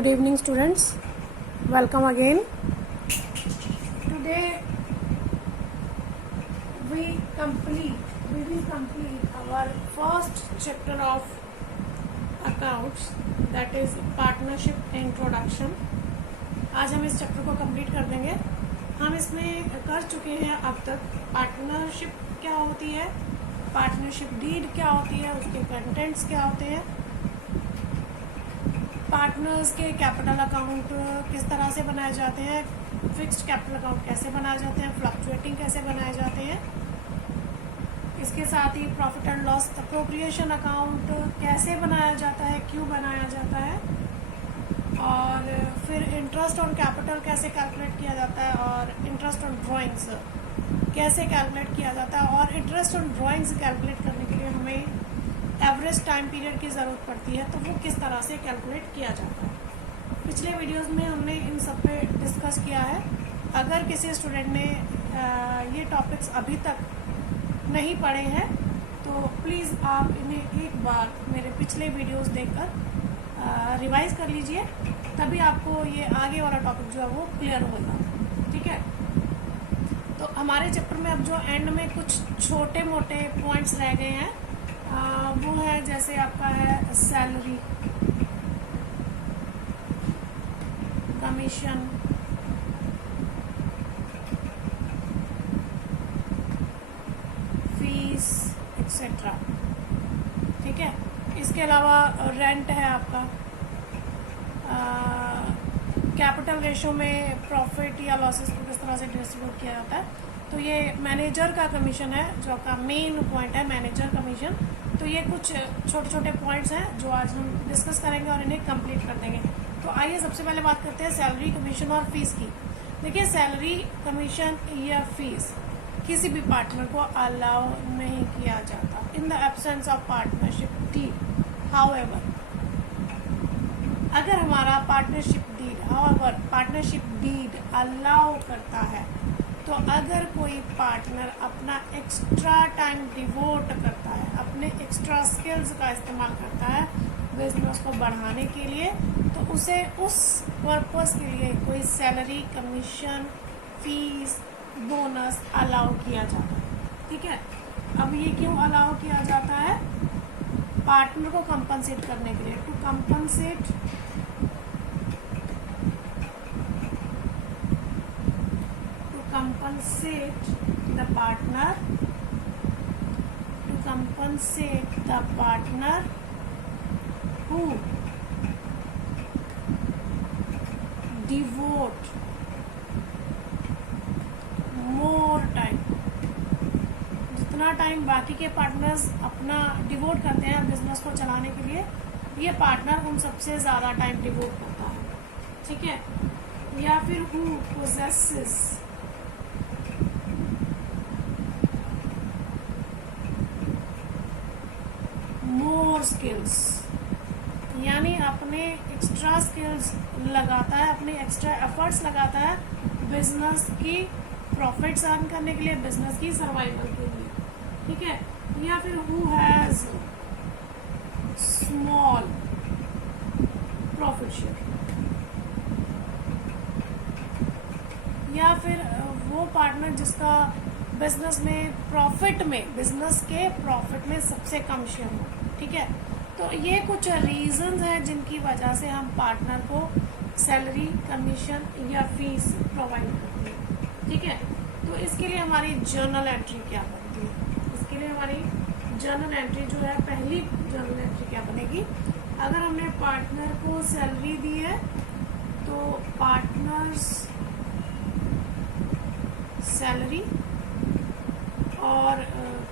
Good evening, students. Welcome again. Today we will complete our first chapter of accounts, that is partnership introduction. आज हम इस chapter को complete कर देंगे. हम इसमें कर चुके हैं अब तक पार्टनरशिप क्या होती है, पार्टनरशिप डीड क्या होती है, उसके कंटेंट्स क्या होते हैं, पार्टनर्स के कैपिटल अकाउंट किस तरह से बनाए जाते हैं, फिक्स्ड कैपिटल अकाउंट कैसे बनाए जाते हैं, फ्लक्चुएटिंग कैसे बनाए जाते हैं. इसके साथ ही profit and loss appropriation account कैसे बनाया जाता है, क्यों बनाया जाता है, और फिर इंटरेस्ट ऑन कैपिटल कैसे कैलकुलेट किया जाता है, और इंटरेस्ट ऑन ड्राइंग्स कैसे कैलकुलेट किया जाता है. और इंटरेस्ट ऑन ड्राइंग्स कैलकुलेट करने के लिए हमें एवरेज टाइम पीरियड की ज़रूरत पड़ती है, तो वो किस तरह से कैलकुलेट किया जाता है. पिछले वीडियोस में हमने इन सब पे डिस्कस किया है. अगर किसी स्टूडेंट ने ये टॉपिक्स अभी तक नहीं पढ़े हैं तो प्लीज़ आप इन्हें एक बार मेरे पिछले वीडियोस देखकर रिवाइज कर लीजिए, तभी आपको ये आगे वाला टॉपिक जो है वो क्लियर होगा. ठीक है, तो हमारे चैप्टर में अब जो एंड में कुछ छोटे मोटे पॉइंट्स रह गए हैं वो है, जैसे आपका है सैलरी, कमीशन, फीस एक्सेट्रा. ठीक है, इसके अलावा रेंट है आपका, कैपिटल रेशो में प्रॉफिट या लॉसेस को किस तरह से डिस्ट्रीब्यूट किया जाता है. तो ये मैनेजर का कमीशन है, जो आपका मेन पॉइंट है मैनेजर कमीशन. तो ये कुछ छोटे छोटे पॉइंट्स हैं जो आज हम डिस्कस करेंगे और इन्हें कंप्लीट कर देंगे. तो आइए सबसे पहले बात करते हैं सैलरी, कमीशन और फीस की. देखिए, सैलरी, कमीशन या फीस किसी भी पार्टनर को अलाउ नहीं किया जाता in the absence of partnership deed. However, अगर हमारा पार्टनरशिप डीड अलाउ करता है, तो अगर कोई पार्टनर अपना एक्स्ट्रा टाइम डिवोट करता है, अपने एक्स्ट्रा स्किल्स का इस्तेमाल करता है बिजनेस को बढ़ाने के लिए, तो उसे उस पर्पस के लिए कोई salary, commission, fees, bonus allow किया जाता है. ठीक है, अब ये क्यों अलाउ किया जाता है? पार्टनर को कंपनसेट करने के लिए, to compensate the partner who devote more time. जितना टाइम बाकी के पार्टनर्स अपना डिवोट करते हैं बिजनेस को चलाने के लिए, ये पार्टनर उन सबसे ज़्यादा टाइम डिवोट करता है. ठीक है, या फिर who possesses मोर स्किल्स, यानी अपने एक्स्ट्रा स्किल्स लगाता है, अपने एक्स्ट्रा एफर्ट्स लगाता है बिजनेस की प्रॉफिट्स अर्न करने के लिए, बिजनेस की सर्वाइवल के लिए. ठीक है, या फिर who has small profit share, या फिर वो पार्टनर जिसका बिजनेस के प्रॉफिट में सबसे कम शेयर हो. ठीक है, तो ये कुछ रीजंस हैं जिनकी वजह से हम पार्टनर को सैलरी, कमीशन या फीस प्रोवाइड करते हैं. ठीक है, तो इसके लिए हमारी जर्नल एंट्री क्या बनती है? इसके लिए हमारी जर्नल एंट्री जो है, पहली जर्नल एंट्री क्या बनेगी? अगर हमने पार्टनर को सैलरी दी है तो पार्टनर्स सैलरी और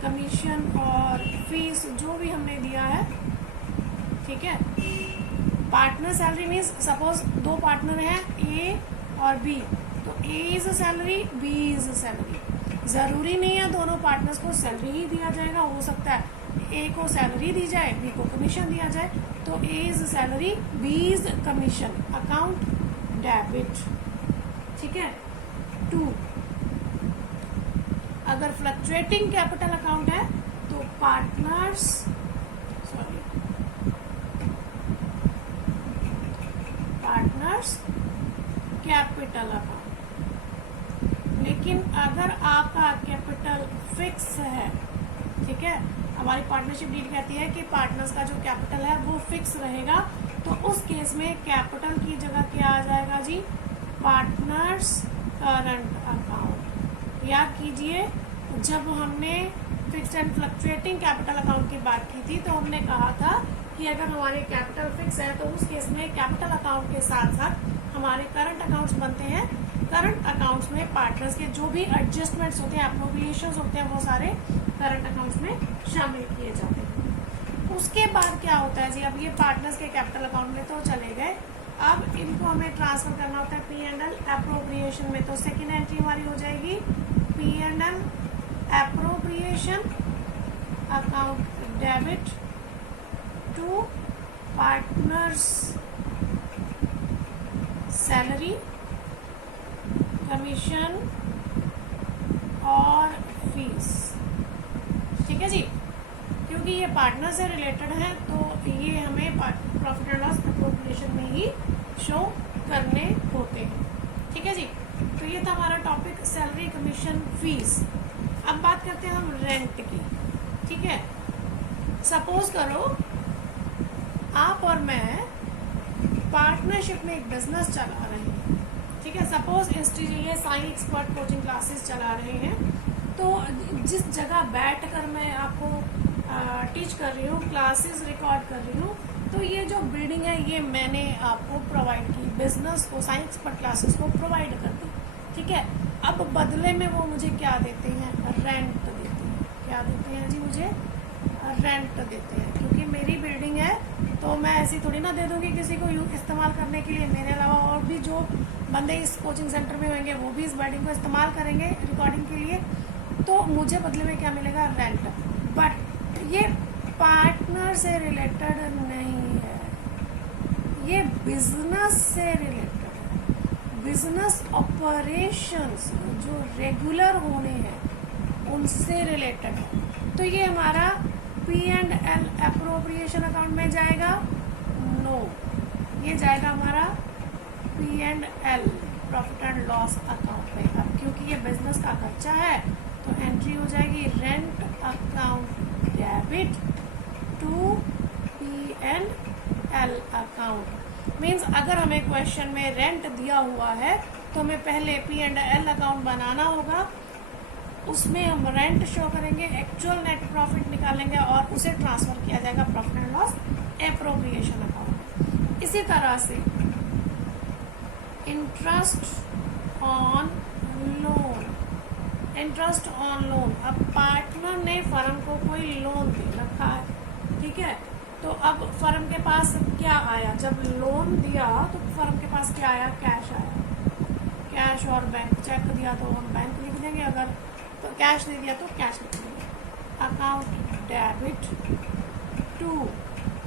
कमीशन और फीस जो भी हमने दिया है. ठीक है, पार्टनर सैलरी मीन्स सपोज दो पार्टनर हैं ए और बी, तो A is salary, B is salary. ज़रूरी नहीं है दोनों पार्टनर्स को सैलरी ही दिया जाएगा, हो सकता है ए को सैलरी दी जाए, बी को कमीशन दिया जाए. तो A is salary, B is commission, account debit. ठीक है. 2, अगर फ्लक्चुएटिंग कैपिटल अकाउंट है तो पार्टनर्स पार्टनर्स कैपिटल अकाउंट। लेकिन अगर आपका कैपिटल फिक्स है, ठीक है, हमारी पार्टनरशिप डीड कहती है कि पार्टनर्स का जो कैपिटल है वो फिक्स रहेगा, तो उस केस में कैपिटल की जगह क्या आ जाएगा जी, पार्टनर्स करंट अकाउंट। याद कीजिए, जब हमने fixed and fluctuating capital account की बात की थी तो हमने कहा था कि अगर हमारे कैपिटल फिक्स है तो उस केस में कैपिटल अकाउंट के साथ साथ हमारे करंट अकाउंट्स बनते हैं। करंट अकाउंट्स में पार्टनर्स के जो भी एडजस्टमेंट्स होते हैं, अप्रोप्रिएशंस होते हैं, वो सारे करंट अकाउंट्स में शामिल किए जाते हैं। उसके बाद क्या होता है जी, अब ये पार्टनर्स के कैपिटल अकाउंट में तो चले गए, अब इनको हमें ट्रांसफर करना होता है P&L अप्रोप्रिएशन में। तो सेकेंड एंट्री हमारी हो जाएगी P&L appropriation account debit to partners salary, commission और फीस। ठीक है जी, क्योंकि ये पार्टनर से रिलेटेड है तो ये हमें प्रॉफिट एंड लॉस अप्रोप्रिएशन में ही शो करने होते हैं। ठीक है जी, तो ये था हमारा टॉपिक सैलरी, कमीशन, फीस। अब बात करते हैं हम रेंट की। ठीक है, सपोज करो आप और मैं पार्टनरशिप में एक बिजनेस चला रहे हैं। ठीक है, सपोज ये साई एक्सपर्ट कोचिंग क्लासेस चला रहे हैं, तो जिस जगह बैठकर मैं आपको टीच कर रही हूँ, क्लासेस रिकॉर्ड कर रही हूँ, तो ये जो बिल्डिंग है ये मैंने आपको प्रोवाइड की, बिजनेस को, साई एक्सपर्ट क्लासेस को प्रोवाइड कर दी। ठीक है, अब बदले में वो मुझे क्या देते हैं, रेंट देते हैं। क्या देते हैं जी, मुझे रेंट देते हैं, क्योंकि मेरी बिल्डिंग है तो मैं ऐसी थोड़ी ना दे दूंगी किसी को इस्तेमाल करने के लिए। मेरे अलावा और भी जो बंदे इस कोचिंग सेंटर में होंगे वो भी इस बिल्डिंग को इस्तेमाल करेंगे रिकॉर्डिंग के लिए, तो मुझे बदले में क्या मिलेगा, रेंट। बट ये पार्टनर से रिलेटेड नहीं है, ये बिजनेस से रिलेटेड है। बिजनेस ऑपरेशंस जो रेगुलर होने हैं उनसे रिलेटेड है। तो ये हमारा P&L अप्रोप्रिएशन अकाउंट में जाएगा, नो, ये जाएगा हमारा P&L profit and loss account में। अब क्योंकि ये बिजनेस का खर्चा है तो एंट्री हो जाएगी rent account debit to P&L account. Means अगर हमें क्वेश्चन में रेंट दिया हुआ है तो हमें पहले P&L अकाउंट बनाना होगा, उसमें हम रेंट शो करेंगे, एक्चुअल नेट प्रॉफिट निकालेंगे और उसे ट्रांसफर किया जाएगा profit and loss appropriation account. इसी तरह से interest on loan, interest on loan, अब पार्टनर ने फर्म को कोई लोन दे रखा है। ठीक है, तो अब फर्म के पास क्या आया, जब लोन दिया तो फर्म के पास क्या आया, कैश आया। कैश और बैंक, चेक दिया तो हम बैंक लिख देंगे, अगर तो कैश दे दिया तो कैश लिख देंगे। अकाउंट डेबिट टू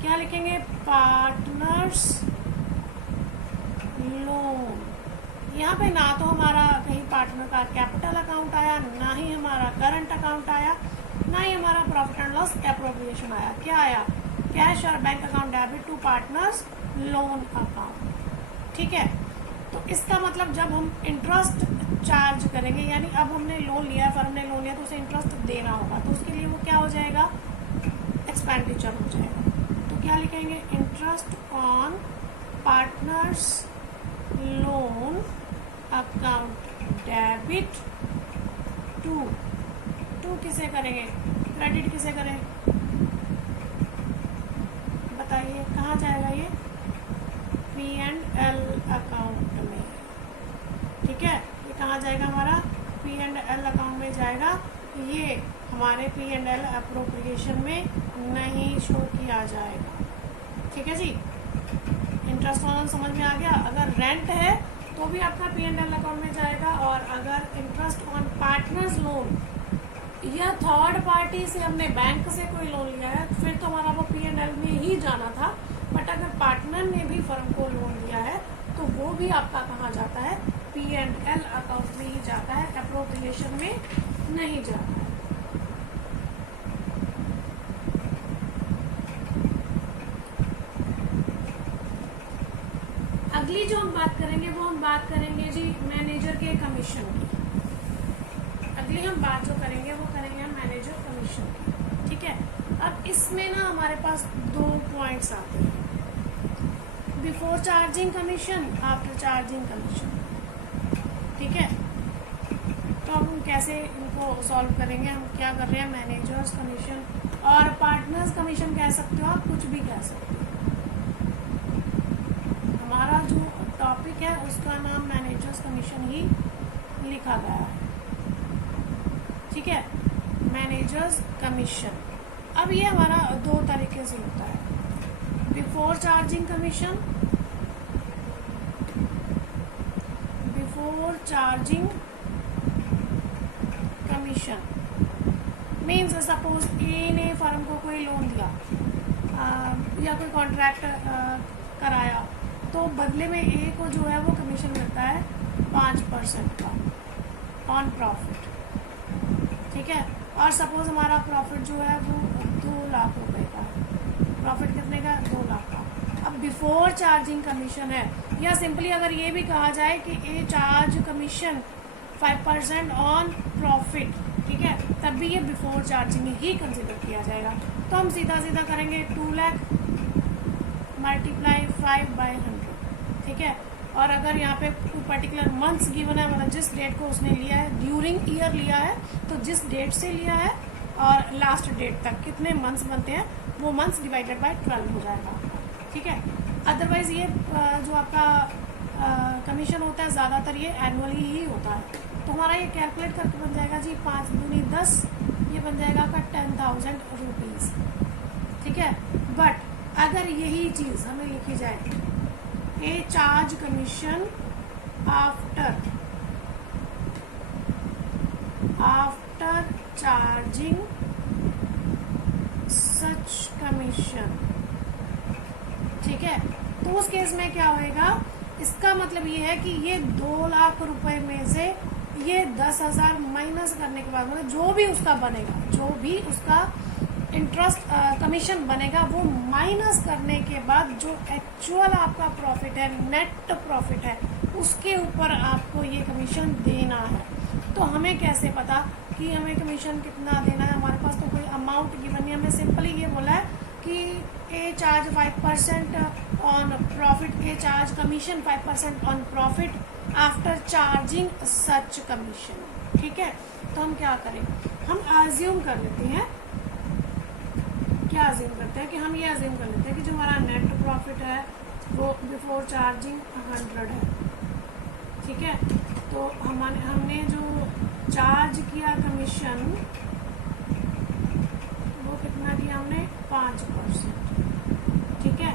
क्या लिखेंगे, पार्टनर्स लोन। यहाँ पे ना तो हमारा कहीं पार्टनर का कैपिटल अकाउंट आया, ना ही हमारा करंट अकाउंट आया, ना ही हमारा प्रॉफिट एंड लॉस एप्रोप्रिएशन आया। क्या आया, कैश और bank account debit to partners loan account. ठीक है, तो इसका मतलब जब हम इंटरेस्ट चार्ज करेंगे, यानी अब हमने लोन लिया, फर्म ने लोन लिया तो उसे इंटरेस्ट देना होगा, तो उसके लिए वो क्या हो जाएगा, एक्सपेंडिचर हो जाएगा। तो क्या लिखेंगे, interest on partners loan account debit to किसे करेंगे, क्रेडिट किसे करें, बताइए कहाँ जाएगा ये, P&L अकाउंट में। ठीक है, ये कहाँ जाएगा, हमारा P&L अकाउंट में जाएगा। ये हमारे P&L अप्रोप्रिएशन में नहीं शो किया जाएगा। ठीक है जी, इंटरेस्ट ऑन समझ में आ गया। अगर रेंट है तो भी आपका P&L अकाउंट में जाएगा, और अगर इंटरेस्ट ऑन पार्टनर्स लोन या थर्ड पार्टी से हमने बैंक से कोई लोन लिया है फिर तो हमारा वो P&L में ही जाना था। बट अगर पार्टनर ने भी फर्म को लोन लिया है तो वो भी आपका कहाँ जाता है, P&L अकाउंट में ही जाता है, अप्रोप्रिएशन में नहीं जाता है। अगली जो हम बात करेंगे वो हम बात करेंगे जी मैनेजर के कमीशन की। अगली हम बात जो करेंगे वो करेंगे हम मैनेजर कमीशन की, ठीक है। अब इसमें ना हमारे पास 2 पॉइंट्स आते हैं, before charging commission, after charging commission, ठीक है। तो अब हम कैसे इनको सॉल्व करेंगे, हम क्या कर रहे हैं, मैनेजर्स कमीशन और पार्टनर्स कमीशन कह सकते हो आप, कुछ भी कह सकते हो। हमारा जो टॉपिक है उसका नाम मैनेजर्स कमीशन ही लिखा गया है, ठीक है, मैनेजर्स कमीशन। अब ये हमारा 2 तरीके से होता है, before charging commission, before charging commission means suppose A ने फर्म को कोई लोन दिया या कोई कॉन्ट्रैक्ट कराया, तो बदले में ए को जो है वो कमीशन मिलता है 5% का ऑन प्रॉफिट, ठीक है। और सपोज हमारा प्रॉफिट जो है वो 2 लाख रुपए का है, प्रॉफिट कितने का, 2 लाख का। अब बिफोर चार्जिंग कमीशन है, या सिंपली अगर ये भी कहा जाए कि ए चार्ज कमीशन 5% ऑन प्रॉफिट, ठीक है, तब भी ये बिफोर चार्जिंग ही कंसिडर किया जाएगा। तो हम सीधा सीधा करेंगे 2 लाख मल्टीप्लाई 5/100, ठीक है। और अगर यहाँ पे पर्टिकुलर मंथ्स गिवन है, मतलब जिस डेट को उसने लिया है, ड्यूरिंग ईयर लिया है, तो जिस डेट से लिया है और लास्ट डेट तक कितने मंथ्स बनते हैं, वो मंथ्स डिवाइडेड बाय 12 हो जाएगा, ठीक है। अदरवाइज ये जो आपका कमीशन होता है ज़्यादातर ये एनुअली ही होता है। तो हमारा ये कैलकुलेट करके बन जाएगा जी 5 दूनी 10, ये बन जाएगा आपका 10,000 रुपीज़, ठीक है। बट अगर यही चीज़ हमें लिखी जाए, ए charge commission after charging such commission, ठीक है, तो उस केस में क्या होएगा, इसका मतलब ये है कि ये 2 लाख रुपए में से ये 10,000 माइनस करने के बाद, मतलब जो भी उसका बनेगा, जो भी उसका इंटरेस्ट कमीशन बनेगा, वो माइनस करने के बाद जो एक्चुअल आपका प्रॉफिट है, नेट प्रॉफिट है, उसके ऊपर आपको ये कमीशन देना है। तो हमें कैसे पता कि हमें कमीशन कितना देना है, हमारे पास तो कोई अमाउंट गिवन नहीं, हमें सिंपली ये बोला है कि ए charge 5% on profit, A charge commission 5% on profit after charging such commission, ठीक है। तो हम क्या करें, हम अज्यूम कर लेते हैं, क्या अज्यूम करते हैं कि हम ये अज्यूम कर लेते हैं कि जो हमारा नेट प्रॉफिट है वो बिफोर चार्जिंग 100 है, ठीक है। तो हमने जो चार्ज किया कमीशन वो कितना दिया हमने, 5%, ठीक है।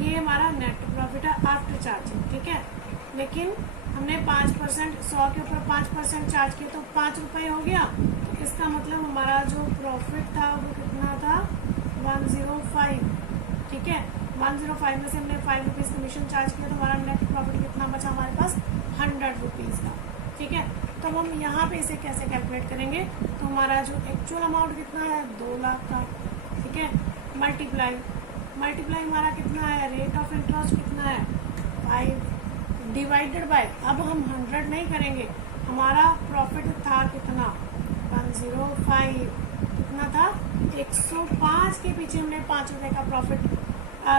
ये हमारा नेट प्रॉफिट है आफ्टर चार्जिंग, ठीक है। लेकिन हमने 5%, 100 के ऊपर 5% चार्ज किया तो 5 रुपये हो गया। तो इसका मतलब हमारा जो प्रॉफिट था वो कितना था, 105, ठीक है। 105 में से हमने 5 रुपीज़ कमीशन चार्ज किया, तो हमारा नेट प्रॉफिट कितना बचा हमारे पास, 100 रुपीज़ का, ठीक है। तो हम यहाँ पे इसे कैसे कैलकुलेट करेंगे, तो हमारा जो एक्चुअल अमाउंट कितना है, 2 लाख का, ठीक है, मल्टीप्लाई हमारा कितना है, रेट ऑफ इंटरेस्ट कितना है, 5 डिवाइडेड बाय, अब हम 100 नहीं करेंगे, हमारा प्रॉफिट था कितना, 105, कितना था, 105 के पीछे हमने 5 रुपये का प्रॉफिट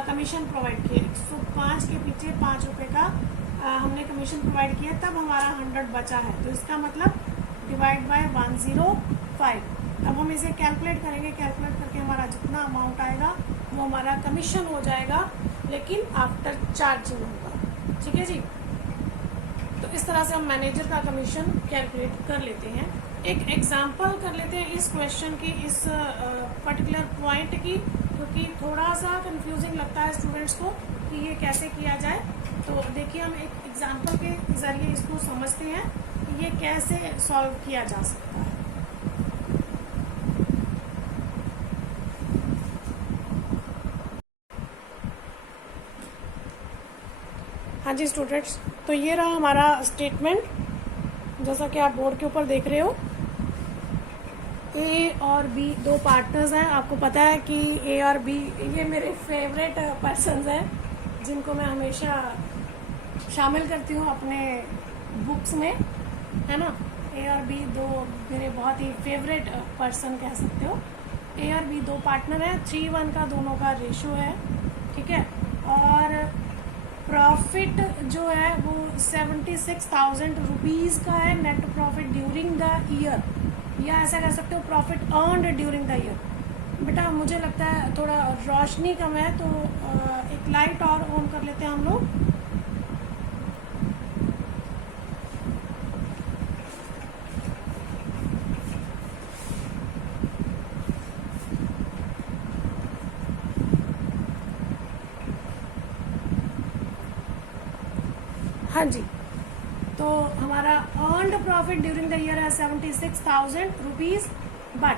कमीशन प्रोवाइड किया, 105 के पीछे 5 रुपये का हमने कमीशन प्रोवाइड किया, तब हमारा 100 बचा है। तो इसका मतलब डिवाइड बाय 105। अब हम इसे कैलकुलेट करेंगे, कैलकुलेट करके हमारा जितना अमाउंट आएगा वो हमारा कमीशन हो जाएगा, लेकिन आफ्टर चार्जिंग होगा, ठीक है जी। तो इस तरह से हम मैनेजर का कमीशन कैलकुलेट कर लेते हैं। एक एग्जांपल कर लेते हैं इस क्वेश्चन की, इस पर्टिकुलर पॉइंट की, क्योंकि थोड़ा सा कंफ्यूजिंग लगता है स्टूडेंट्स को कि ये कैसे किया जाए। तो देखिए हम एक एग्जांपल के ज़रिए इसको समझते हैं कि ये कैसे सॉल्व किया जा सकता है। हाँ जी स्टूडेंट्स, तो ये रहा हमारा स्टेटमेंट, जैसा कि आप बोर्ड के ऊपर देख रहे हो। ए और बी 2 पार्टनर्स हैं। आपको पता है कि ए और बी ये मेरे फेवरेट पर्सन्स हैं, जिनको मैं हमेशा शामिल करती हूँ अपने बुक्स में, है ना। ए और बी दो मेरे बहुत ही फेवरेट पर्सन कह सकते हो। ए और बी दो पार्टनर हैं, 3:1 का दोनों का रेशो है, ठीक है। और प्रॉफिट जो है वो 76,000 रुपीज़ का है, net profit during the year, या ऐसा कह सकते हो profit earned during the year. बेटा मुझे लगता है थोड़ा रोशनी कम है, तो एक लाइट और ऑन कर लेते हैं हम लोग। हाँ जी, तो हमारा earned profit during the year है 76,000 rupees, but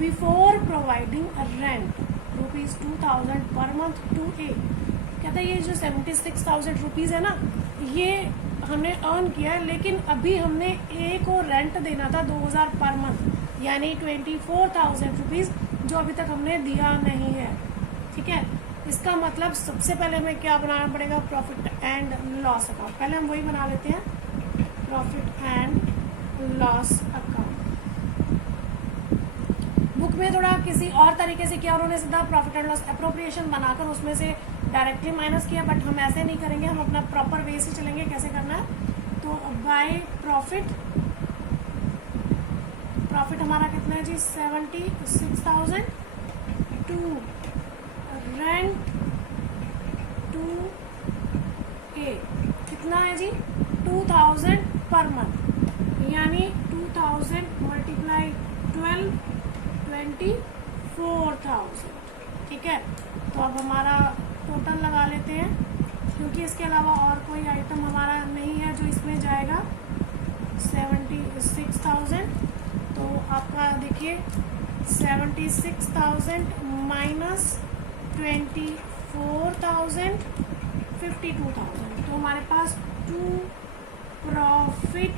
before providing rent rupees 2,000 per month to ए। कहता है ये जो 76,000 रुपीज़ है ना, ये हमने अर्न किया है, लेकिन अभी हमने ए को रेंट देना था 2,000 पर मंथ, यानी 24,000 रुपीज़, जो अभी तक हमने दिया नहीं है, ठीक है। इसका मतलब सबसे पहले हमें क्या बनाना पड़ेगा, प्रॉफिट एंड लॉस अकाउंट। पहले हम वही बना लेते हैं, profit and loss account. Book में थोड़ा किसी और तरीके से किया, उन्होंने सीधा प्रॉफिट एंड लॉस अप्रोप्रिएशन बनाकर उसमें से डायरेक्टली माइनस किया, बट हम ऐसे नहीं करेंगे, हम अपना प्रॉपर वे से चलेंगे। कैसे करना है, तो बाय प्रॉफिट हमारा कितना है जी, 76,000 टू रेंट टू ए कितना है जी, 2,000 पर मंथ, यानी 2,000 मल्टीप्लाई 12, 24,000, ठीक है। तो अब हमारा टोटल लगा लेते हैं, क्योंकि इसके अलावा और कोई आइटम हमारा नहीं है जो इसमें जाएगा। 76,000, तो आपका देखिए 76,000 माइनस 24,000 52,000, तो हमारे पास to profit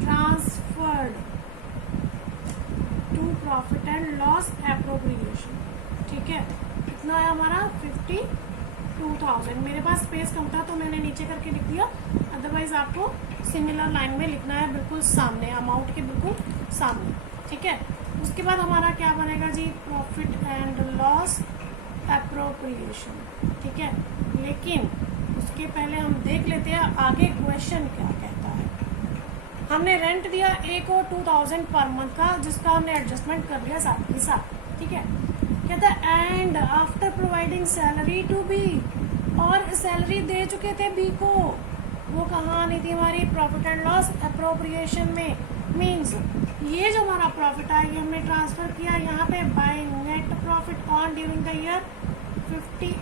transferred to profit and loss appropriation, ठीक है। कितना है हमारा 52,000। मेरे पास स्पेस कम था तो मैंने नीचे करके लिख दिया, अदरवाइज आपको सिमिलर लाइन में लिखना है, बिल्कुल सामने, अमाउंट के बिल्कुल सामने, ठीक है। उसके बाद हमारा क्या बनेगा जी, प्रॉफिट एंड लॉस एप्रोप्रिएशन, ठीक है। लेकिन उसके पहले हम देख लेते हैं आगे क्वेश्चन क्या कहता है। हमने रेंट दिया ए को 2,000 पर मंथ का, जिसका हमने एडजस्टमेंट कर लिया साथ ही साथ, ठीक है। कहता है and after providing salary to B, और सैलरी दे चुके थे बी को, वो कहाँ आनी थी हमारी, प्रॉफिट एंड लॉस एप्रोप्रिएशन में। मीन्स ये जो हमारा प्रॉफिट है ये हमने ट्रांसफर किया यहाँ पे by net profit on during the year 50,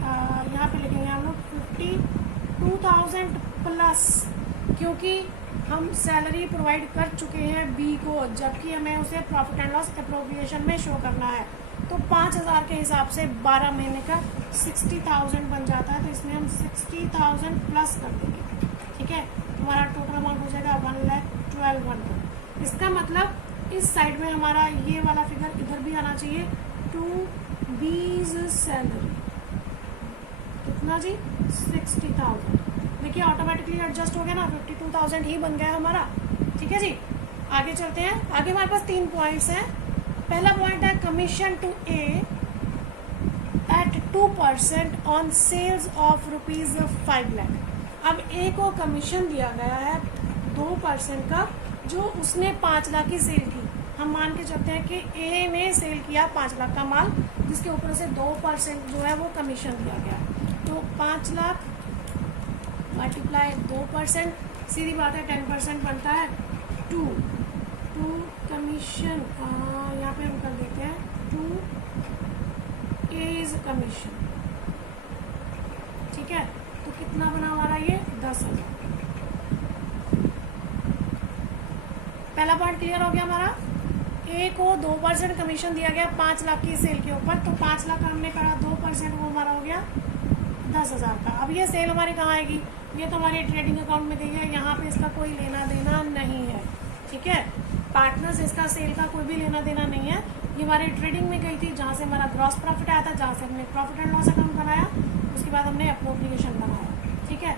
यहाँ पे लिखेंगे हम लोग 52,000 प्लस, क्योंकि हम सैलरी प्रोवाइड कर चुके हैं बी को, जबकि हमें उसे प्रॉफिट एंड लॉस एप्रोप्रिएशन में शो करना है। तो 5,000 के हिसाब से 12 महीने का 60,000 बन जाता है, तो इसमें हम 60,000 प्लस कर देंगे, ठीक है। हमारा टोटल अमाउंट हो जाएगा 1,12,100। इसका मतलब इस साइड में हमारा ये वाला फिगर इधर भी आना चाहिए, टू बीज सैलरी कितना जी, 60,000। देखिए ऑटोमेटिकली एडजस्ट हो गया ना, 52,000 ही बन गया हमारा, ठीक है जी। आगे चलते हैं, आगे हमारे पास 3 पॉइंट्स हैं। पहला पॉइंट है commission to A at 2% on sales of ₹5 lakh. अब ए को कमीशन दिया गया है 2% का, जो उसने 5 लाख की सेल की। हम मान के चलते हैं कि ए ने सेल किया 5 लाख का माल, जिसके ऊपर से 2% जो है वो कमीशन दिया गया। तो 5 लाख मल्टीप्लाई 2%, सीधी बात है 10% बनता है 2 कमीशन, यहाँ पे हम कर देते हैं 2 एज कमीशन, ठीक है। तो कितना बना हमारा ये 10,000। पहला पार्ट क्लियर हो गया हमारा। ए को 2% कमीशन दिया गया 5 लाख की सेल के ऊपर, तो 5 लाख का हमने करा 2%, वो हमारा हो गया 10,000 का। अब ये सेल हमारी कहाँ आएगी, ये तो हमारे ट्रेडिंग अकाउंट में गई है, यहाँ पे इसका कोई लेना देना नहीं है, ठीक है। पार्टनर्स इसका सेल का कोई भी लेना देना नहीं है, ये हमारे ट्रेडिंग में गई थी, जहाँ से हमारा ग्रॉस प्रॉफिट आया था, जहाँ से हमने प्रॉफिट एंड लॉस अकाउंट बनाया, उसके बाद हमने अप्रोप्रिएशन बनाया। ठीक है।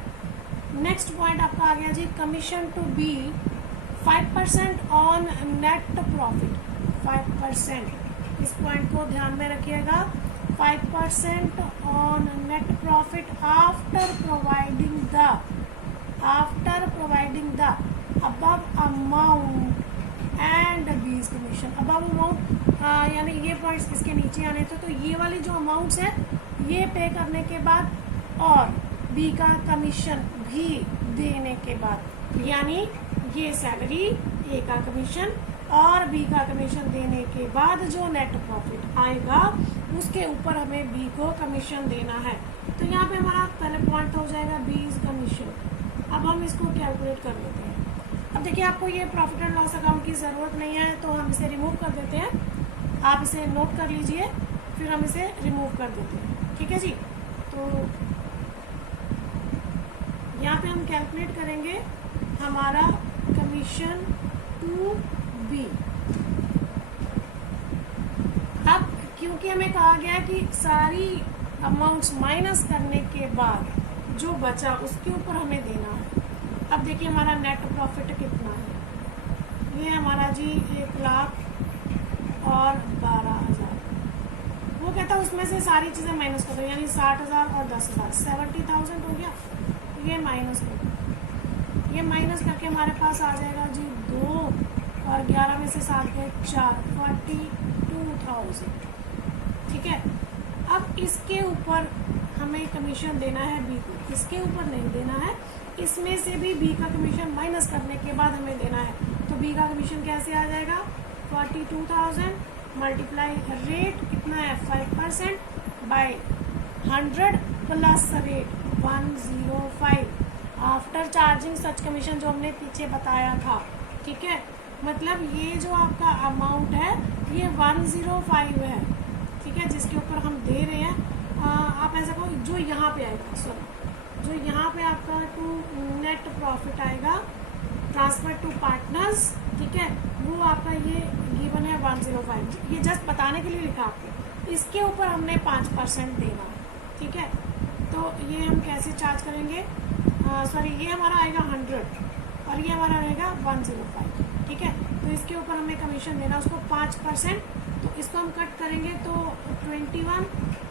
नेक्स्ट पॉइंट आपका आ गया जी, commission to be 5% on net profit. 5%, इस पॉइंट को ध्यान में रखिएगा। 5% on net profit after providing the above amount and B's commission. Above amount यानी ये पॉइंट्स इसके नीचे आने थे, तो ये वाली जो अमाउंट्स है ये पे करने के बाद और बी का कमीशन भी देने के बाद, यानी ये सैलरी, ए का कमीशन और बी का कमीशन देने के बाद जो नेट प्रॉफिट आएगा उसके ऊपर हमें बी को कमीशन देना है। तो यहाँ पे हमारा पहले पॉइंट हो जाएगा बीज कमीशन। अब हम इसको कैलकुलेट कर लेते हैं। अब देखिए, आपको ये प्रॉफिट एंड लॉस अकाउंट की ज़रूरत नहीं है, तो हम इसे रिमूव कर देते हैं। आप इसे नोट कर लीजिए, फिर हम इसे रिमूव कर देते हैं। ठीक है जी। तो यहाँ पे हम कैलकुलेट करेंगे हमारा कमीशन टू बी। अब क्योंकि हमें कहा गया कि सारी अमाउंट्स माइनस करने के बाद जो बचा उसके ऊपर हमें देना है। अब देखिए हमारा नेट प्रॉफिट कितना है, ये हमारा जी 1,00,000 और 12,000। वो कहता है उसमें से सारी चीज़ें माइनस कर दो, यानी 60,000 और 10,000, 70,000 हो गया। ये माइनस कर दो, ये माइनस करके हमारे पास आ जाएगा जी 2 और 11 में से 7 गए 4, 42,000। ठीक है। अब इसके ऊपर हमें कमीशन देना है बी को, इसके ऊपर नहीं देना है। इसमें से भी बी का कमीशन माइनस करने के बाद हमें देना है। तो बी का कमीशन कैसे आ जाएगा, 42,000 मल्टीप्लाई रेट कितना है 5% by 100 plus rate 105 after charging such commission, जो हमने पीछे बताया था। ठीक है, मतलब ये जो आपका अमाउंट है ये 105 है। ठीक है, जिसके ऊपर हम दे रहे हैं। आप ऐसा कहो जो यहाँ पे आएगा, सॉरी, जो यहाँ पे आपका टू नेट प्रॉफिट आएगा ट्रांसफर टू पार्टनर्स, ठीक है, वो आपका ये गिवन है 105। ये जस्ट बताने के लिए लिखा आपको। इसके ऊपर हमने 5% देना है। ठीक है, तो ये हम कैसे चार्ज करेंगे, सॉरी, ये हमारा आएगा 100 और ये हमारा रहेगा 105। ठीक है, तो इसके ऊपर हमें कमीशन देना उसको 5%। तो इसको हम कट करेंगे तो 21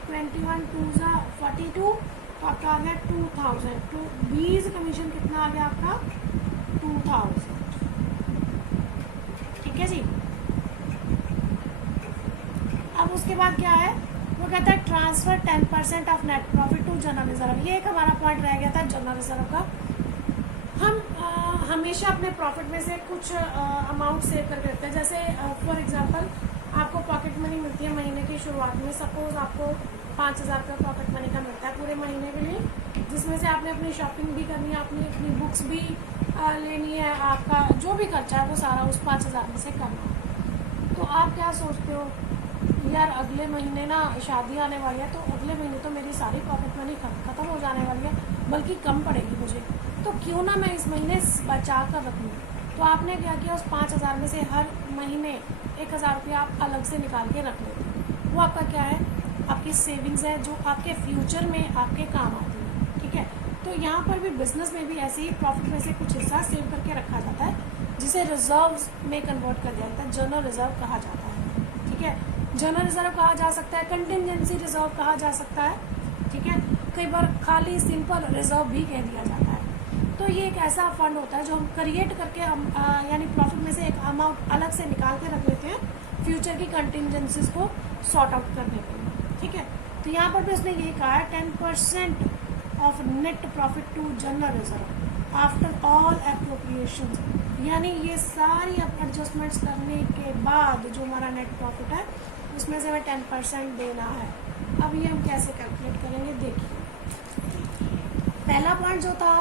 2 42, तो आपका आ गया 2000। तो बीज कमीशन कितना आ गया आपका 2000। ठीक है जी। अब उसके बाद क्या है, वो कहता है transfer 10% of net profit to general reserve. ये एक हमारा पॉइंट रह गया था जनरल रिजर्व का। हम हमेशा अपने प्रॉफिट में से कुछ अमाउंट सेव करके रखते हैं। जैसे फॉर एग्जांपल आपको पॉकेट मनी मिलती है महीने की शुरुआत में, सपोज आपको 5,000 का पॉकेट मनी का मिलता है पूरे महीने के लिए, जिसमें से आपने अपनी शॉपिंग भी करनी है, आपने अपनी बुक्स भी लेनी है, आपका जो भी खर्चा है वो सारा उस 5,000 में से करना है। तो आप क्या सोचते हो, यार अगले महीने ना शादी आने वाली है, तो अगले महीने तो मेरी सारी पॉकेट मनी खत्म हो जाने वाली है, बल्कि कम पड़ेगी मुझे, तो क्यों ना मैं इस महीने बचा कर रख लूँ। तो आपने क्या किया, उस 5,000 में से हर महीने 1,000 रुपया आप अलग से निकाल के रख लेते। वो आपका क्या है, आपकी सेविंग्स है, जो आपके फ्यूचर में आपके काम आती है। ठीक है, तो यहाँ पर भी बिजनेस में भी ऐसे ही प्रॉफिट में से कुछ हिस्सा सेव करके रखा जाता है, जिसे रिजर्व्स में कन्वर्ट कर दिया जाता है, जनरल रिजर्व कहा जाता है। ठीक है, जनरल रिजर्व कहा जा सकता है, कंटिजेंसी रिजर्व कहा जा सकता है। ठीक है, कई बार खाली सिंपल रिजर्व भी कह दिया जाता है। तो ये एक ऐसा फंड होता है जो हम क्रिएट करके हम यानी प्रॉफिट में से एक अमाउंट अलग से निकाल के रख लेते हैं फ्यूचर की कंटिजेंसीज को सॉर्ट आउट करने के लिए। ठीक है, तो यहाँ पर भी उसने यही कहा है 10% of net profit to general reserve after all appropriation, यानी ये सारी एडजस्टमेंट्स करने के बाद जो हमारा नेट प्रॉफिट है उसमें से हमें 10% देना है। अब ये हम कैसे कैलकुलेट करेंगे, देखिए पहला पॉइंट जो था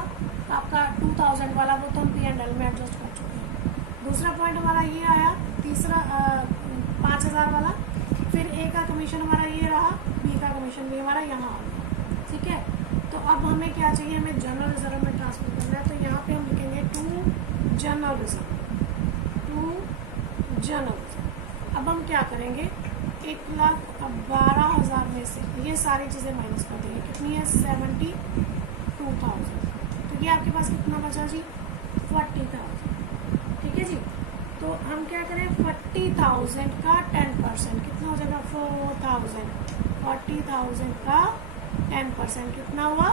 आपका 2000 वाला, वो तो हम P&L में एडजस्ट कर चुके हैं। दूसरा पॉइंट हमारा ये आया, तीसरा 5,000 वाला, फिर ए का कमीशन हमारा ये रहा, बी का कमीशन भी हमारा यहाँ आ गया। ठीक है, तो अब हमें क्या चाहिए, हमें जनरल रिजर्व में ट्रांसफर करना है। तो यहाँ पे हम लिखेंगे to general reserve, to general reserve. अब हम क्या करेंगे, 1,12,000 में से ये सारी चीज़ें माइनस कर देंगे, कितनी है 72 2,000, तो ये आपके पास कितना बचा जी 40,000। ठीक है जी, तो हम क्या करें 40,000 का 10% कितना हो जाएगा 4,000। 40,000 का 10% कितना हुआ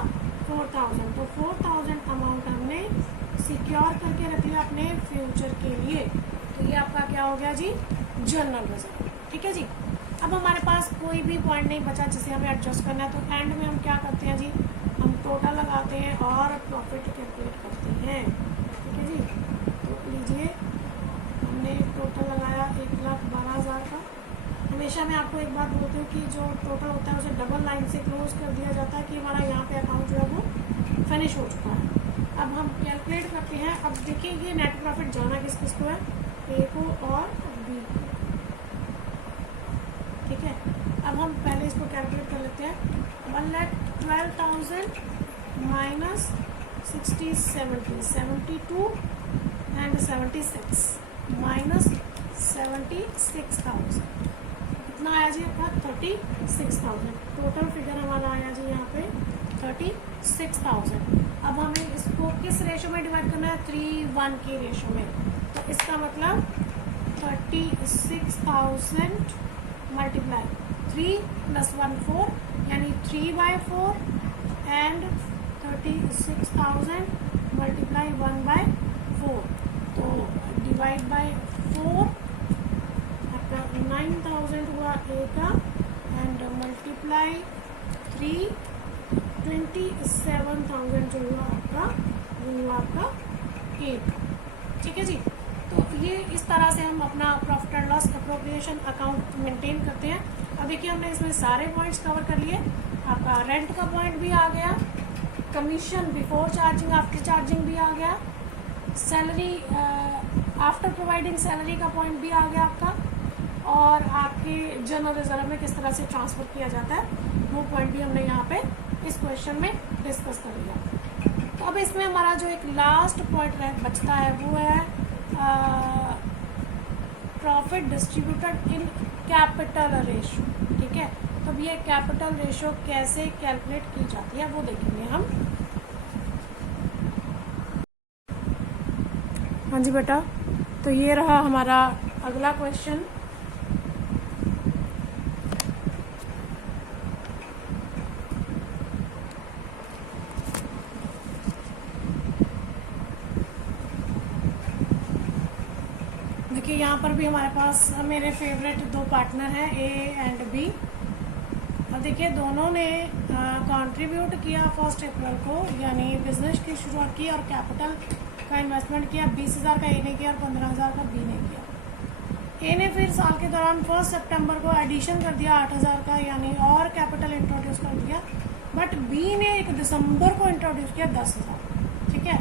4,000। तो 4,000 अमाउंट हमने सिक्योर करके रख लिया अपने फ्यूचर के लिए। तो ये आपका क्या हो गया जी जनरल रिजर्व। ठीक है जी, अब हमारे पास कोई भी पॉइंट नहीं बचा जिसे हमें एडजस्ट करना है, तो एंड में हम क्या करते हैं जी हम टोटल लगाते हैं और प्रॉफिट कैलकुलेट करते हैं। ठीक है जी, तो लीजिए हमने टोटल लगाया 1,12,000 का। हमेशा मैं आपको एक बात बोलती हूँ कि जो टोटल होता है उसे डबल लाइन से क्लोज कर दिया जाता है कि हमारा यहाँ पे अकाउंट जो है वो फिनिश हो चुका है। अब हम कैलकुलेट करते हैं। अब देखिए ये नेट प्रॉफिट जाना किस किस को है, ए को और बी को। ठीक है, अब हम पहले इसको कैलकुलेट कर लेते हैं। 1,12,000 माइनस 60 70 72 एंड 76 माइनस 76,000 कितना आया जी आपका 36,000। टोटल फिगर हमारा आया जी यहाँ पे 36,000। अब हमें इसको किस रेशो में डिवाइड करना है 3:1 के रेशो में। तो इसका मतलब 36,000 मल्टीप्लाई 3 + 1 4 यानी 3/4 एंड 36,000 मल्टीप्लाई 1/4 तो डिवाइड बाय 4 आपका 9,000 हुआ ए का एंड मल्टीप्लाई 3 27,000 जो हुआ आपका वो हुआ आपका ए का। ठीक है जी, तो ये इस तरह से हम अपना profit and loss appropriation account maintain करते हैं। अब देखिए हमने इसमें सारे पॉइंट्स कवर कर लिए। आपका रेंट का पॉइंट भी आ गया, commission before charging after charging भी आ गया, सैलरी आफ्टर प्रोवाइडिंग सैलरी का पॉइंट भी आ गया आपका, और आपके जनरल रिजर्व में किस तरह से ट्रांसफ़र किया जाता है वो पॉइंट भी हमने यहाँ पे इस क्वेश्चन में डिस्कस कर लिया। तो अब इसमें हमारा जो एक लास्ट पॉइंट बचता है वो है profit distributed in capital ratio. ठीक है, तो अब ये कैपिटल रेशो कैसे कैलकुलेट की जाती है वो देखेंगे हम। हाँ जी बेटा, तो ये रहा हमारा अगला क्वेश्चन। देखिए यहाँ पर भी हमारे पास मेरे फेवरेट दो पार्टनर हैं ए एंड बी। अब देखिए दोनों ने कंट्रीब्यूट किया 1 अप्रैल को, यानी बिजनेस की शुरुआत की और कैपिटल का इन्वेस्टमेंट किया। 20,000 का ए ने किया और 15,000 का बी ने किया। ए ने फिर साल के दौरान 1 सितंबर को एडिशन कर दिया 8,000 का, यानी और कैपिटल इंट्रोड्यूस कर दिया। बट बी ने 1 दिसंबर को इंट्रोड्यूस किया 10,000। ठीक है,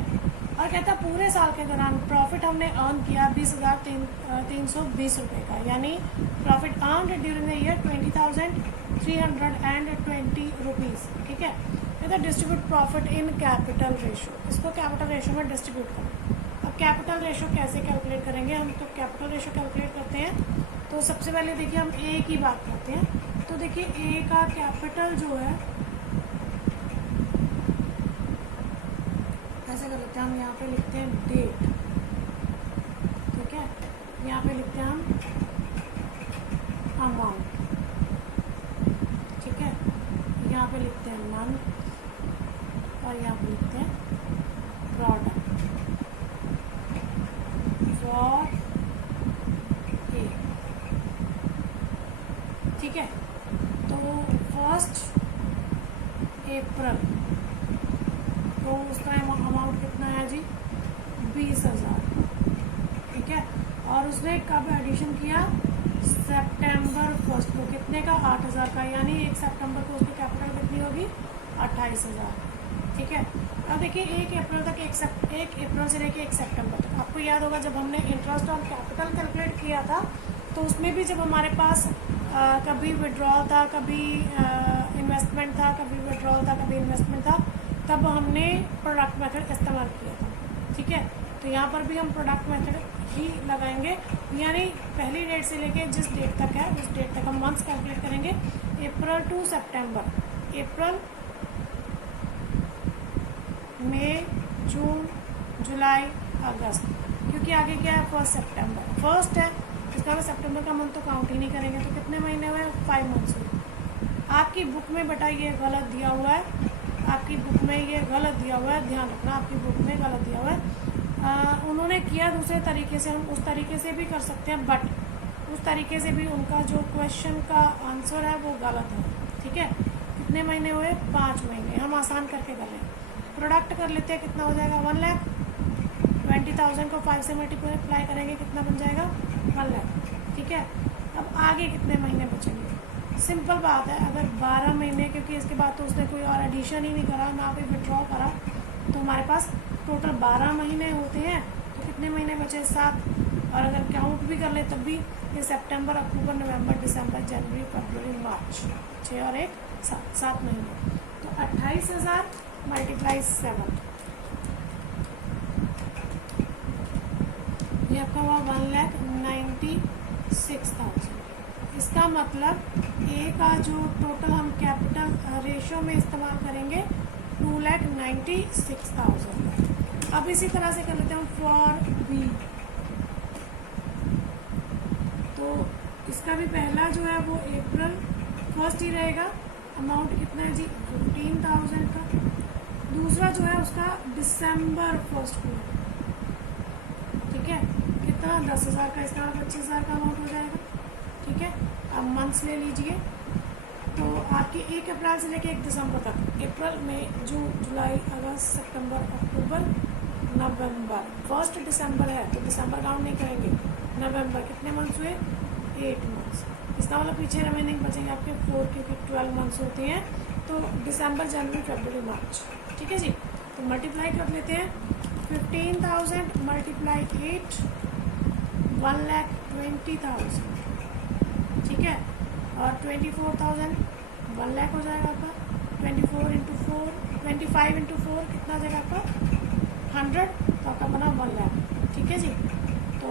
और कहता पूरे साल के दौरान प्रॉफिट हमने अर्न किया 20,320 रुपये का, यानी profit earn during the year 20,320 rupees. ठीक है, कहता distribute profit in capital ratio, इसको कैपिटल रेशो में डिस्ट्रीब्यूट करें। अब कैपिटल रेशो कैसे कैलकुलेट करेंगे हम, तो कैपिटल रेशो कैलकुलेट करते हैं तो सबसे पहले देखिए हम ए की बात करते हैं। तो देखिए ए का कैपिटल जो है ऐसे कर लेते हैं हम, यहाँ पे लिखते हैं डेट। ठीक है, यहाँ पे लिखते हैं हम अमाउंट। ठीक है, यहाँ पे लिखते हैं मंथ और यहाँ पे लिखते हैं प्रोडक्ट फॉर ए। ठीक है, तो 1 अप्रैल तो उसका अमाउंट कितना है जी 20,000। ठीक है, और उसने कब एडिशन किया सितंबर 1 को, कितने का 8,000 का, यानी 1 सितंबर को उसकी कैपिटल कितनी होगी 28,000। ठीक है, अब देखिए 1 अप्रैल तक 1 अप्रैल से लेके 1 सितंबर तक आपको याद होगा जब हमने इंटरेस्ट ऑन कैपिटल कैलकुलेट किया था तो उसमें भी जब हमारे पास कभी विड्रॉल था, कभी इन्वेस्टमेंट था, कभी विड्रॉल था, कभी इन्वेस्टमेंट था, तब हमने प्रोडक्ट मेथड इस्तेमाल किया था। ठीक है, तो यहाँ पर भी हम प्रोडक्ट मेथड ही लगाएंगे, यानी पहली डेट से लेके जिस डेट तक है उस डेट तक हम मंथ्स कैलकुलेट करेंगे। अप्रैल टू सितंबर, अप्रैल मई, जून, जुलाई, अगस्त, क्योंकि आगे क्या है 1 सितंबर, फर्स्ट है, इसका मतलब सितंबर का मंथ तो काउंट ही नहीं करेंगे। तो कितने महीने हुए? 5 मंथ्स हुए। आपकी बुक में बेटा ये गलत दिया हुआ है, आपकी बुक में ये गलत दिया हुआ है, ध्यान रखना, आपकी बुक में गलत दिया हुआ है। उन्होंने किया दूसरे तरीके से, हम उस तरीके से भी कर सकते हैं, बट उस तरीके से भी उनका जो क्वेश्चन का आंसर है वो गलत है। ठीक है, कितने महीने हुए? 5 महीने। हम आसान करके कर लें, प्रोडक्ट कर लेते हैं, कितना हो जाएगा? 1,20,000 को 5 से मल्टीप्लाई करेंगे, कितना बन जाएगा? 1 लाख। ठीक है, अब आगे कितने महीने बचेंगे? सिंपल बात है, अगर 12 महीने, क्योंकि इसके बाद तो उसने कोई और एडिशन ही नहीं करा, ना कोई विड्रॉ करा, तो हमारे पास टोटल 12 महीने होते हैं। तो कितने महीने बचे? 7। और अगर काउंट भी कर ले तब भी ये सितंबर, अक्टूबर, नवंबर, दिसंबर, जनवरी, फरवरी, मार्च, 6 और 1 7 महीने। तो 28,000 मल्टीप्लाई 7, ये आपका हुआ 1,96,000। इसका मतलब ए का जो टोटल हम कैपिटल रेशो में इस्तेमाल करेंगे 2,96,000। अब इसी तरह से कर लेते हैं फॉर बी। तो इसका भी पहला जो है वो अप्रैल 1 ही रहेगा। अमाउंट कितना है जी? 15,000 का। दूसरा जो है उसका दिसंबर 1 को, ठीक है, कितना? 10,000 का, इसका 25,000 का अमाउंट हो जाएगा। ठीक है, अब मंथ्स ले लीजिए, तो आपके 1 अप्रैल से लेकर 1 दिसंबर तक, अप्रैल, मई, जून, जुलाई, अगस्त, सितंबर, अक्टूबर, नवंबर। 1 दिसंबर है तो दिसंबर काउंट नहीं करेंगे। नवंबर, कितने मंथ्स हुए? 8 मंथ्स। इसका मतलब पीछे रिमेनिंग बचेंगे आपके 4, क्योंकि 12 मंथ्स होते हैं। तो दिसंबर, जनवरी, फरवरी, मार्च। ठीक है जी, तो मल्टीप्लाई कर लेते हैं। 15,000 मल्टीप्लाई 8, 1,20,000। ठीक है, और 24,000 1 लाख हो जाएगा आपका। 24 इंटू 4, 25 इंटू 4 कितना आ जाएगा आपका? 100, तो आपका बना 1 लाख। ठीक है जी, तो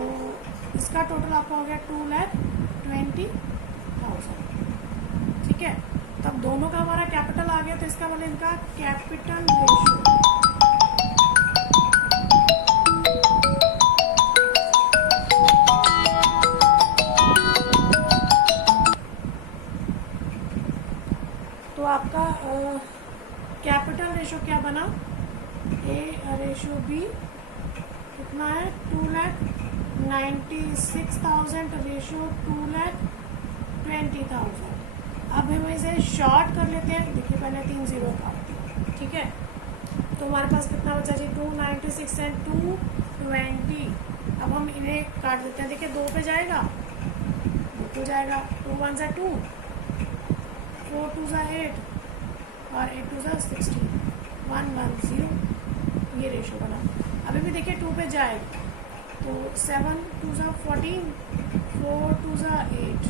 इसका टोटल आपका हो गया 2,20,000। ठीक है, तब दोनों का हमारा कैपिटल आ गया, तो इसका मतलब इनका कैपिटल रेशियो, तो आपका कैपिटल रेशो क्या बना? ए रेशो बी कितना है? 2,96,000 रेशो 2,20,000। अब हम इसे शॉर्ट कर लेते हैं। देखिए पहले 3 0 का, ठीक है, तो हमारे पास कितना बचा जी? 296 एंड 220। अब हम इन्हें काट देते हैं। देखिए 2 पे जाएगा, 2 पे जाएगा, 2 1 सा 2, 4 2 सा 8 और 8 2 सा 16, 1 1 0। ये रेशो बना। अभी भी देखिए 2 पे जाएगा, तो 7 2 सा 14, 4 2 सा 8,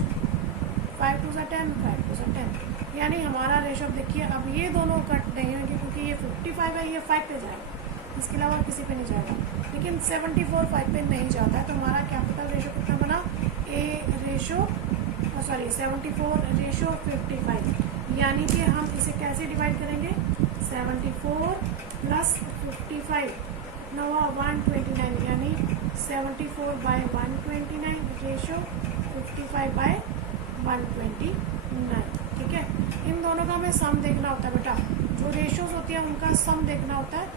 5 2 सा 10, 5 2 सा 10। यानी हमारा रेशो, अब देखिए अब ये दोनों कट नहीं होंगे, क्योंकि ये 55 है, ये 5 पे जाएगा, इसके अलावा किसी पे नहीं जाएगा। लेकिन 74 5 पे नहीं जाता है, तो हमारा कैपिटल रेशो कितना बना? ए रेशो, सॉरी 74 रेशो 55। यानी कि हम इसे कैसे डिवाइड करेंगे? 74 प्लस 55 नवा 129, यानी 74 बाय 129 रेशो 55 बाय 129। ठीक है, इन दोनों का हमें सम देखना होता है बेटा, जो रेशोज होती है उनका सम देखना होता है।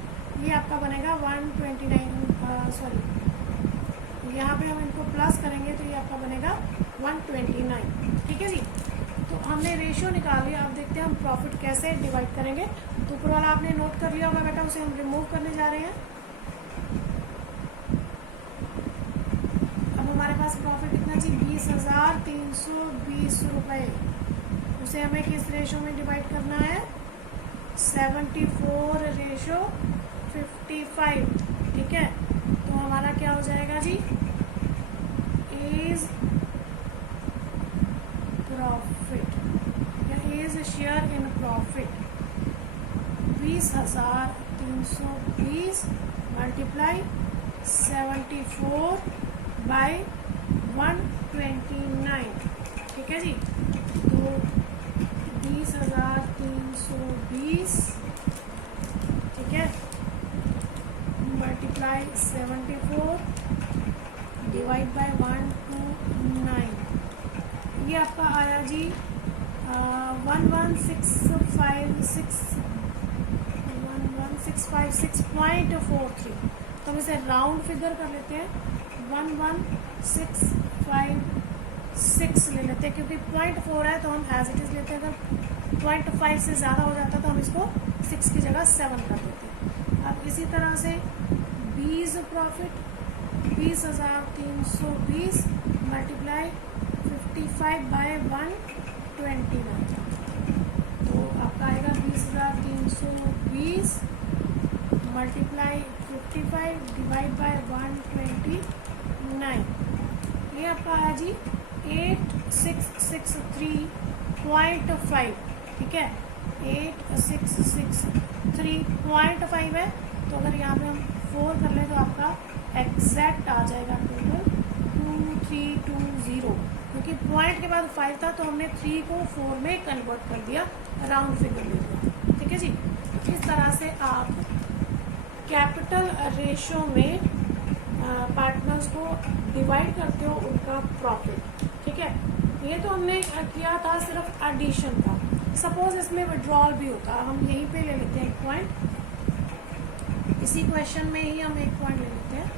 ये आपका बनेगा 129, सॉरी यहाँ पे हम इनको प्लस करेंगे तो ये आपका बनेगा 129। ठीक है जी, तो हमने रेशियो निकाल लिया। अब देखते हैं हम प्रॉफिट कैसे डिवाइड करेंगे। तो ऊपर वाला आपने नोट कर लिया होगा बेटा, उसे हम रिमूव करने जा रहे हैं। अब हमारे पास प्रॉफिट कितना जी? 20,320 रुपये। उसे हमें किस रेशो में डिवाइड करना है? 74 रेशो 55। ठीक है, तो हमारा क्या हो जाएगा जी? इज प्रॉफिट या is share in profit 20,320 multiply 74 by 129। ठीक है जी, तो 20,320, ठीक है, मल्टीप्लाई 74 डिवाइड बाय 129, ये आपका आया जी 11656.43। तो हम इसे राउंड फिगर कर लेते हैं, 11656 ले लेते हैं, क्योंकि 0.4 है तो हम एज इट इज लेते हैं। अगर 0.5 से ज़्यादा हो जाता तो हम इसको 6 की जगह 7 कर देते हैं। अब इसी तरह से 20 प्रॉफिट 20,320 मल्टीप्लाई 55 बाय 129, तो आपका आएगा 20,320 मल्टीप्लाई 55 डिवाइड बाय 129, ये आपका आया जी 8663.5। ठीक है, 8663.5 है। तो अगर यहाँ पे हम 4 कर लें तो आपका एग्जैक्ट आ जाएगा टोटल 2320, क्योंकि पॉइंट के बाद 5 था तो हमने 3 को 4 में कन्वर्ट कर दिया, राउंड फिगर ले लिया। ठीक है जी, इस तरह से आप कैपिटल रेशो में पार्टनर्स को डिवाइड करते हो उनका प्रॉफिट। ठीक है, ये तो हमने किया था सिर्फ एडिशन का। सपोज इसमें विड्रॉल भी होता, हम यहीं पे ले लेते हैं एक पॉइंट, इसी क्वेश्चन में ही हम एक पॉइंट ले लेते हैं।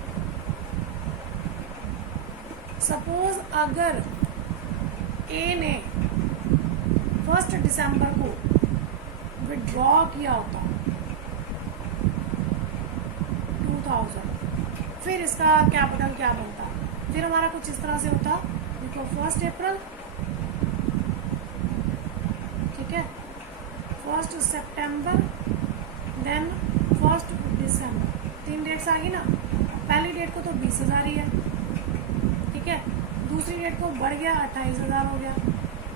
सपोज अगर ए ने 1 दिसंबर को विड्रॉ किया होता 2000, फिर इसका कैपिटल क्या बनता, फिर हमारा कुछ इस तरह से होता, देखो 1 अप्रैल, ठीक है, 1 सितंबर, देन 1 दिसंबर, 3 डेट्स आ गई ना। पहली डेट को तो 20,000 ही है, ठीक है, दूसरी डेट को बढ़ गया 28,000 हो गया,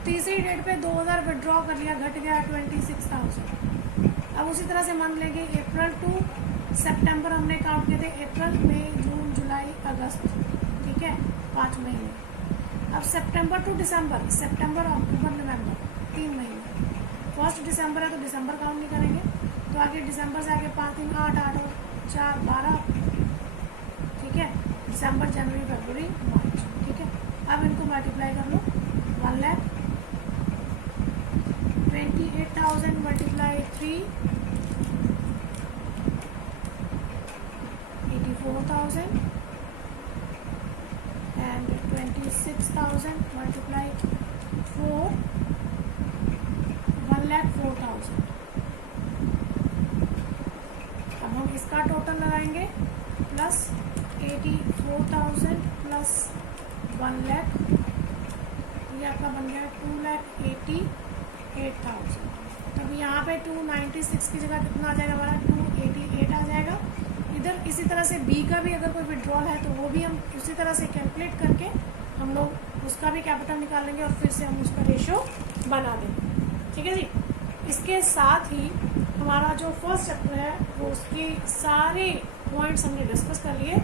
तीसरी डेट पे 2,000 विड्रॉ कर लिया, घट गया 26,000। अब उसी तरह से मान लेंगे अप्रैल टू सितंबर हमने काउंट किए थे, अप्रैल मई जून जुलाई अगस्त, ठीक है, 5 महीने। अब सितंबर टू दिसंबर, सितंबर अक्टूबर नवंबर, 3 महीने। 1 दिसंबर है तो दिसंबर काउंट नहीं करेंगे, तो आगे दिसंबर से आगे 5 दिन 8 8 और 4 12, ठीक है, दिसंबर जनवरी फरवरी मार्च, ठीक है। अब इनको मल्टीप्लाई कर लो, 1,28,000 मल्टीप्लाई 3, 84,000 and 26,000 multiply 4, 1,04,000। अब हम इसका टोटल लगाएंगे, प्लस 84,000 प्लस 1 लाख, ये आपका बन गया 2,88,000। तब यहाँ पे 296 की जगह कितना आ जाएगा हमारा, 288 आ जाएगा। इधर इसी तरह से बी का भी अगर कोई विड्रॉल है तो वो भी हम उसी तरह से कैलकुलेट करके हम लोग उसका भी कैपिटल निकाल लेंगे और फिर से हम उसका रेशो बना देंगे। ठीक है जी, इसके साथ ही हमारा जो फर्स्ट चैप्टर है वो उसके सारे पॉइंट्स हमने डिस्कस कर लिए।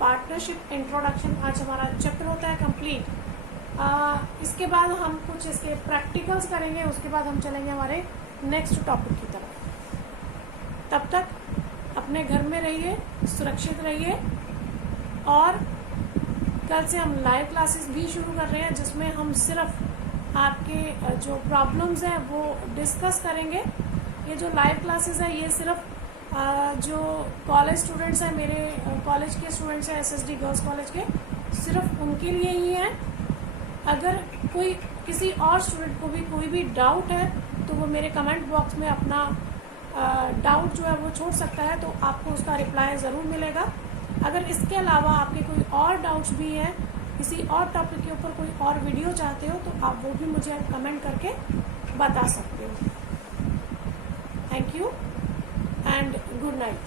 पार्टनरशिप इंट्रोडक्शन आज हमारा चैप्टर होता है कंप्लीट। इसके बाद हम कुछ इसके प्रैक्टिकल्स करेंगे, उसके बाद हम चलेंगे हमारे नेक्स्ट टॉपिक की तरफ। तब तक अपने घर में रहिए, सुरक्षित रहिए, और कल से हम लाइव क्लासेस भी शुरू कर रहे हैं जिसमें हम सिर्फ आपके जो प्रॉब्लम्स हैं वो डिस्कस करेंगे। ये जो लाइव क्लासेस है ये सिर्फ जो कॉलेज स्टूडेंट्स हैं, मेरे कॉलेज के स्टूडेंट्स हैं, SSD गर्ल्स कॉलेज के, सिर्फ उनके लिए ही हैं। अगर कोई किसी और स्टूडेंट को भी कोई भी डाउट है तो वो मेरे कमेंट बॉक्स में अपना डाउट जो है वो छोड़ सकता है, तो आपको उसका रिप्लाई ज़रूर मिलेगा। अगर इसके अलावा आपके कोई और डाउट्स भी हैं, किसी और टॉपिक के ऊपर कोई और वीडियो चाहते हो तो आप वो भी मुझे कमेंट करके बता सकते हो। Thank you and good night.